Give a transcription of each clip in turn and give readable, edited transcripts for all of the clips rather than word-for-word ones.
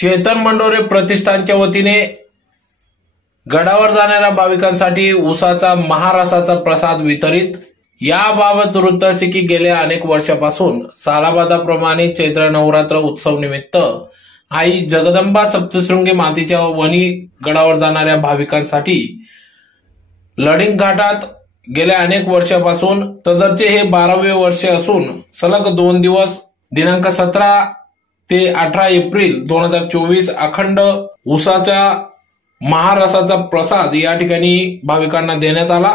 चेतन मंडोरे प्रतिष्ठानच्या वतीने गडावर जाणाऱ्या भाविकांसाठी उसाचा महारसाचा प्रसाद वितरित। याबाबत वृत्त असे की गेल्या अनेक वर्षापासून सालाबादाप्रमाणे चैत्र नवरात्र उत्सव निमित्त आई जगदंबा सप्तशृंगी मातेच्या वनी गडावर जाणाऱ्या भाविकांसाठी लडिंग घाटात गेल्या अनेक वर्षापासून तदरचे हे 12वे वर्ष असून सलग 2 दिवस दिनांक 17 ते 18 एप्रिल 2024 अखंड उसाच्या महारसाचा प्रसाद या ठिकाणी भाविकांना देण्यात आला।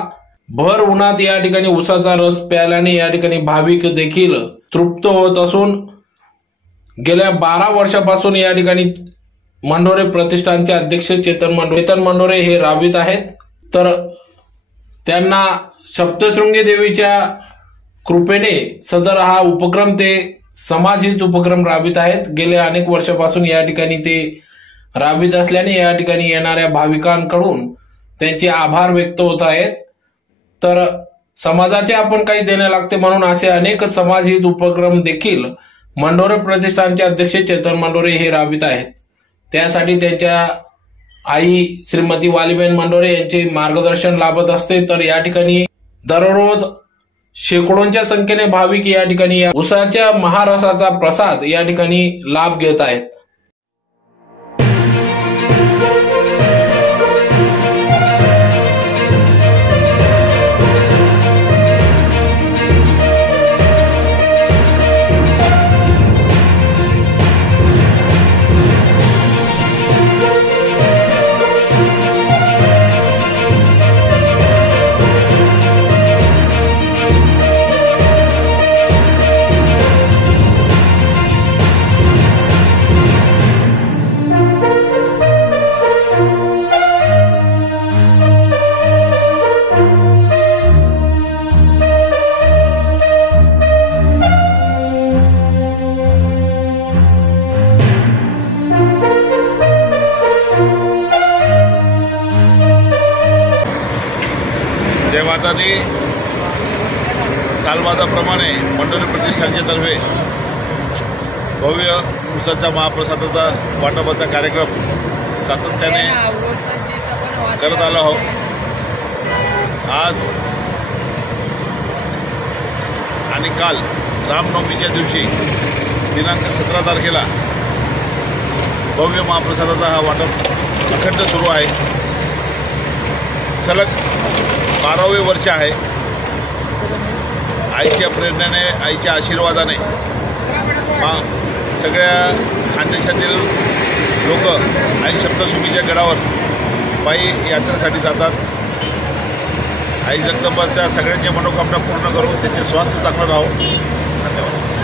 भर उन्हात या ठिकाणी उसाचा रस प्यायल्याने या ठिकाणी भाविक देखील तृप्त होत असून गेल्या 12 वर्षापासून या ठिकाणी मंडोरे प्रतिष्ठानचे अध्यक्ष चेतन मंडोरे हे राबवित आहेत। तर त्यांना सप्तशृंगी देवीच्या कृपेने सदर हा उपक्रम ते समाजहित उपक्रम राबवित आहेत। गेल्या अनेक वर्षापासून या ठिकाणी ते राबवित असल्याने या ठिकाणी येणाऱ्या भाविकांकडून त्यांचे आभार व्यक्त होत आहेत। तर समाजाचे आपण काही देणे लागते म्हणून असे अनेक समाजहित उपक्रम देखील मंडोरे प्रतिष्ठानचे अध्यक्ष चेतन मंडोरे हे राबवित आहेत। त्यासाठी त्यांच्या आई श्रीमती वालीबेन मंडोरे यांचे मार्गदर्शन लाभत असते। तर या ठिकाणी दररोज शेकडोंच्या संख्येने भाविक या ठिकाणी या उसाच्या महारसाचा प्रसाद या ठिकाणी लाभ घेत आहेत। जय माता दी। सालबादाप्रमाणे मंडोरे प्रतिष्ठानच्या तर्फे भव्य उसाच्या महाप्रसादाचा वाटपाचा कार्यक्रम सातत्याने करत आलो आहोत। आज आणि काल रामनवमीच्या दिवशी दिनांक 17 तारखेला भव्य महाप्रसादाचा हा वाटप अखंड सुरू आहे। सलग 12वे वर्ष आहे। आईच्या प्रेरणेने, आईच्या आशीर्वादाने सगळ्या खानदेशातील लोक आई सप्तशृंगीच्या गडावर पायी यात्रेसाठी जातात। आई जगदंबा त्या सगळ्यांच्या मनोकामना पूर्ण करून त्यांचे स्वास्थ्य चांगलं राहो। धन्यवाद।